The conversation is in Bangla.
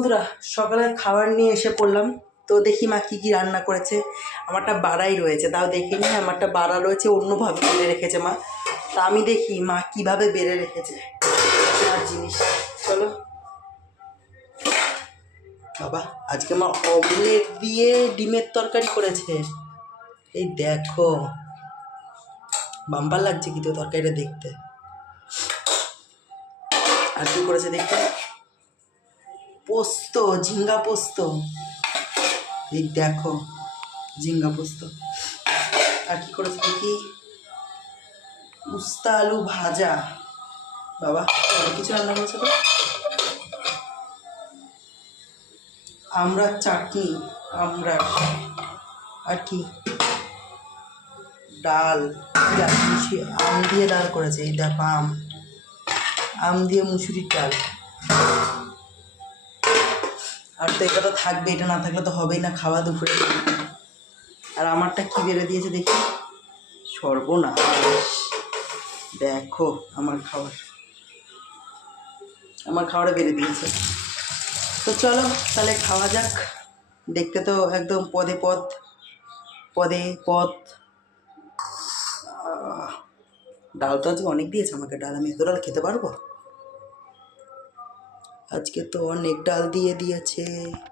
বন্ধুরা, সকালের খাবার নিয়ে এসে পড়লাম। তো দেখি মা কী কী রান্না করেছে। আমারটা বাড়াই রয়েছে, তাও দেখিনি। আমারটা বাড়া রয়েছে, অন্যভাবে বেড়ে রেখেছে মা। তা আমি দেখি মা কীভাবে বেড়ে রেখেছে আর জিনিস। চলো বাবা, আজকে মা অমলেট দিয়ে ডিমের তরকারি করেছে। এই দেখো, বাম্পার লাগছে কিন্তু তরকারিটা দেখতে। আর কি করেছে দেখতে, পোস্ত, ঝিঙ্গা পোস্ত। এই দেখো, ঝিঙ্গা পোস্ত। আর কি করেছে দেখি, উস্তা আলু ভাজা। বাবা, অনেক কিছু রান্না করেছে তো। আমরা চাটনি, আমরা আর কি ডাল, আম দিয়ে ডাল করেছে। এই দেখো, আম দিয়ে মুসুরির ডাল। আর তো এটা তো থাকবে, এটা না থাকলে তো হবেই না খাওয়া দুপুরে। আর আমারটা কি বেড়ে দিয়েছে দেখি, সর্বনাশ। দেখো আমার খাবারে বেড়ে দিয়েছে। তো চলো তাহলে খাওয়া যাক। দেখতে তো একদম পদে পদ। ডাল তো আজকে অনেক দিয়েছে আমাকে। ডাল আমি এত ডাল খেতে পারবো? আজকে তো অনেক ডাল দিয়েছে।